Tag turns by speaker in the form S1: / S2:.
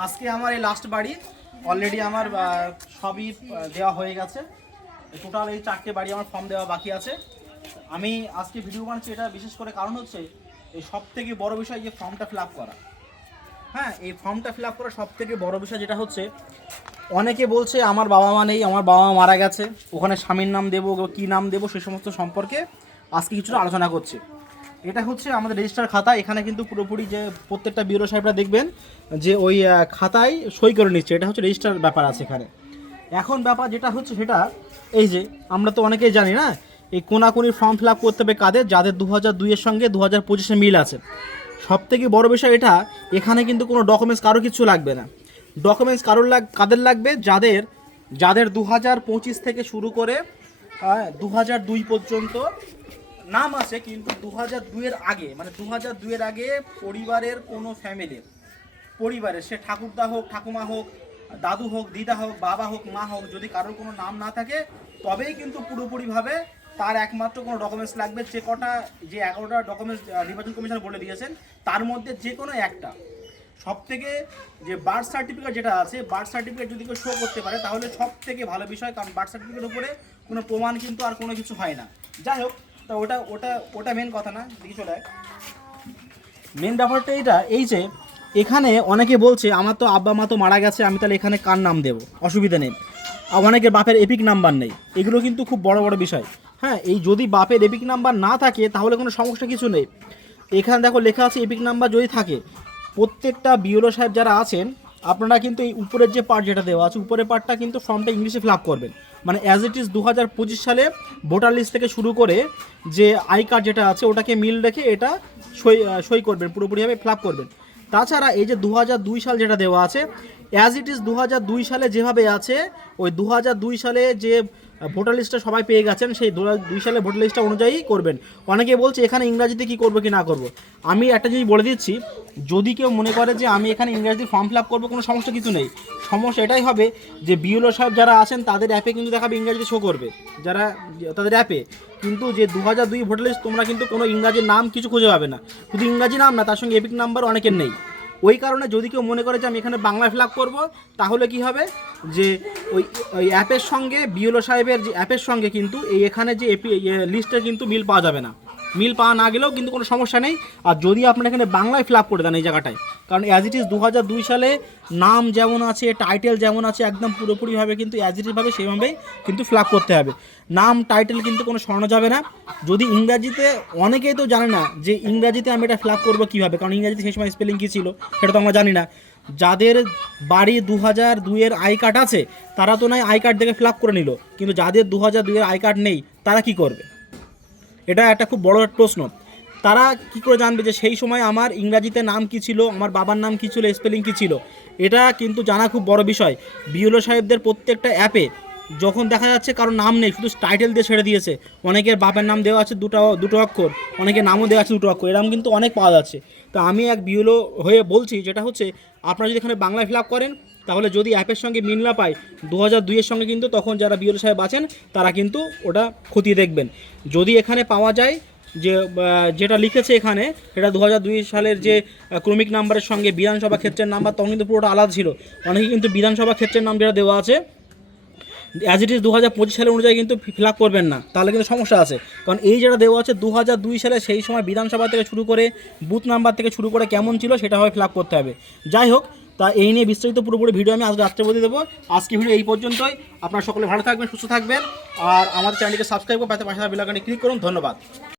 S1: আজকে আমার এই লাস্ট বাড়ি। অলরেডি আমার সবই দেওয়া হয়ে গেছে। টোটাল এই চারটে বাড়ি আমার ফর্ম দেওয়া বাকি আছে। আমি আজকে ভিডিও বানাচ্ছি, এটা বিশেষ করে কারণ হচ্ছে, এই সব থেকে বড় বিষয় যে ফর্মটা ফিল করা। হ্যাঁ এই ফর্মটা ফিল আপ করা সব থেকে বড় বিষয় যেটা হচ্ছে, অনেকে বলছে আমার বাবা মা নেই, আমার বাবা মা মারা গেছে, ওখানে স্বামীর নাম দেবো, কী নাম দেবো সে সমস্ত সম্পর্কে আজকে কিছুটা আলোচনা করছি। এটা হচ্ছে আমাদের রেজিস্টার খাতা। এখানে কিন্তু পুরোপুরি যে প্রত্যেকটা বিউরো সাহেবরা দেখবেন যে ওই খাতায় সই করে নিচ্ছে। এটা হচ্ছে রেজিস্টার ব্যাপার আছে এখানে। এখন ব্যাপার যেটা হচ্ছে সেটা, এই যে আমরা তো অনেকেই জানি না, এই কোনাকুনির ফর্ম ফিল আপ করতে হবে কাদের? যাদের দু হাজার দুইয়ের সঙ্গে দু হাজার পঁচিশে মিল আছে। সব থেকে বড় বিষয় এটা, এখানে কিন্তু কোনো ডকুমেন্টস কারও কিছু লাগবে না। ডকুমেন্টস কারোর লাগ, কাদের লাগবে? যাদের যাদের দু হাজার পঁচিশ থেকে শুরু করে দু হাজার দুই পর্যন্ত নাম আছে কিন্তু দু হাজার দুইয়ের আগে মানে দু হাজার দুইয়ের আগে পরিবারের কোনো ফ্যামিলির পরিবারের, সে ঠাকুরদা হোক, ঠাকুমা হোক, দাদু হোক, দিদা হোক, বাবা হোক, মা হোক, যদি কারোর কোনো নাম না থাকে, তবেই কিন্তু পুরোপুরিভাবে তার একমাত্র কোনো ডকুমেন্টস লাগবে। যে কটা, যে এগারোটা ডকুমেন্টস নির্বাচন কমিশন বলে দিয়েছেন, তার মধ্যে যে কোনো একটা। সব থেকে যে বার্থ সার্টিফিকেট যেটা আছে বার্থ সার্টিফিকেট যদি কেউ শো করতে পারে, তাহলে সব থেকে ভালো বিষয়, কারণ বার্থ সার্টিফিকেটের উপরে কোনো প্রমাণ কিন্তু আর কোনো কিছু হয় না। যাই হোক তা ওটা ওটা ওটা মেন কথা না দিকে চলে মেন ব্যাপারটা এটা এই যে এখানে অনেকে বলছে, আমার তো আব্বা, মা তো মারা গেছে, আমি তাহলে এখানে কার নাম দেব? অসুবিধা নেই। আর অনেকের বাপের এপিক নাম্বার নেই। এগুলো কিন্তু খুব বড় বড় বিষয়। হ্যাঁ এই যদি বাপের এপিক নাম্বার না থাকে, তাহলে কোনো সমস্যা কিছু নেই। এখানে দেখো লেখা আছে এপিক নাম্বার যদি থাকে, প্রত্যেকটা বিওলো সাহেব যারা আছেন আপনারা কিন্তু এই উপরের যে পার্ট যেটা দেওয়া আছে, উপরের পার্টটা কিন্তু ফর্মটা ইংলিশে ফিল করবেন। মানে অ্যাজ ইট ইজ দু হাজার পঁচিশ সালে ভোটার লিস্ট থেকে শুরু করে যে আই কার্ড যেটা আছে, ওটাকে মিল রেখে এটা সই সই করবেন, পুরোপুরিভাবে ফিল করবেন। তাছাড়া এই যে দু দুই সাল যেটা দেওয়া আছে অ্যাজ ইট ইজ দু দুই সালে যেভাবে আছে, ওই দু দুই সালে যে ভোটার লিস্টটা সবাই পেয়ে গেছেন, সেই দু দুই সালে ভোটার লিস্টটা অনুযায়ী করবেন। অনেকে বলছে, এখানে ইংরাজিতে কি করব কি না করব? আমি একটা জিনিস বলে দিচ্ছি, যদি কেউ মনে করে যে আমি এখানে ইংরাজিতে ফর্ম ফিল আপ করব, কোনো সমস্যা কিছু নেই। সমস্যা এটাই হবে যে বিএলও সাহেব যারা আছেন, তাদের অ্যাপে কিন্তু দেখাবে ইংরাজিতে শো করবে, যারা, তাদের অ্যাপে কিন্তু যে দু হাজার দুই ভোটার লিস্ট তোমরা কিন্তু কোনো ইংরাজির নাম কিছু খুঁজে পাবে না। শুধু ইংরাজি নাম না, তার সঙ্গে এপিক নাম্বার অনেকের নেই। ওই কারণে যদি কেউ মনে করে যে আমি এখানে বাংলা ফিল করব, তাহলে কি হবে? যে ওই ওই অ্যাপের সঙ্গে বিএলও সাহেবের যে অ্যাপের সঙ্গে কিন্তু এই এখানে যে এপি লিস্টে কিন্তু মিল পাওয়া যাবে না। মিল পাওয়া না গেলেও কিন্তু কোনো সমস্যা নেই। আর যদি আপনারা এখানে বাংলায় ফিল আপ করে দেন এই জায়গাটায়, কারণ অ্যাজ ইট ইজ দু হাজার দুই সালে নাম যেমন আছে টাইটেল যেমন আছে, একদম পুরোপুরিভাবে কিন্তু অ্যাজ ইট ইজভাবে সেইভাবেই কিন্তু ফিল আপ করতে হবে। নাম টাইটেল কিন্তু কোনো সরানো যাবে না। যদি ইংরাজিতে, অনেকেই তো জানে না যে ইংরাজিতে আমি এটা ফিল আপ করব কীভাবে, কারণ ইংরাজিতে সেই সময় স্পেলিং কী ছিল সেটা তো আমরা জানি না। যাদের বাড়ি দু হাজার দুইয়ের আই কার্ড আছে, তারা তো নয় আই কার্ড দেখে ফিল আপ করে নিল। কিন্তু যাদের দু হাজার দুইয়ের আই কার্ড নেই, তারা কি করবে? এটা একটা খুব বড় একটা প্রশ্ন। তারা কি করে জানবে যে সেই সময় আমার ইংরাজিতে নাম কি ছিল, আমার বাবার নাম কি ছিল স্পেলিং কি ছিল? এটা কিন্তু জানা খুব বড় বিষয়। বিউলো সাহেবদের প্রত্যেকটা অ্যাপে যখন দেখা যাচ্ছে কারও নাম নেই, শুধু টাইটেল দিয়ে ছেড়ে দিয়েছে। অনেকের বাপের নাম দেওয়া আছে দুটো দুটো অক্ষর, অনেকের নামও দেওয়া আছে দুটো অক্ষর। এরকম কিন্তু অনেক পাওয়া যাচ্ছে। তো আমি এক বিউলো হয়ে বলছি, যেটা হচ্ছে, আপনারা যদি এখানে বাংলায় ফিল আপ করেন তাহলে যদি অ্যাপের সঙ্গে মিল না পায় দু হাজার দুইয়ের সঙ্গে কিন্তু তখন যারা বিওলো সাহেব আছেন, তারা কিন্তু ওটা খতিয়ে দেখবেন। যদি এখানে পাওয়া যায় যে যেটা লিখেছে এখানে এটা দু হাজার দুই সালের যে ক্রমিক নাম্বারের সঙ্গে বিধানসভা ক্ষেত্রের নাম্বার তখন কিন্তু পুরোটা আলাদা ছিল। অনেকে কিন্তু বিধানসভা ক্ষেত্রের নাম যেটা দেওয়া আছে অ্যাজ ইট ইজ দু হাজার পঁচিশ সালের অনুযায়ী কিন্তু ফিল আপ করবেন না। তাহলে কিন্তু সমস্যা আছে। কারণ এই যেটা দেওয়া আছে দু হাজার দুই সালে সেই সময় বিধানসভা থেকে শুরু করে বুথ নাম্বার থেকে শুরু করে কেমন ছিল সেটা হবে ফিল আপ করতে হবে। যাই হোক তা এই নিয়ে বিস্তারিত পুরোপুরি ভিডিও আমি আজ রাত্রে বলে দেবো। আজকে ভিডিও এই পর্যন্তই। আপনারা সকলে ভালো থাকবেন, সুস্থ থাকবেন। আর আমাদের চ্যানেলকে সাবস্ক্রাইব করে পাশে পাশে ক্লিক করুন। ধন্যবাদ।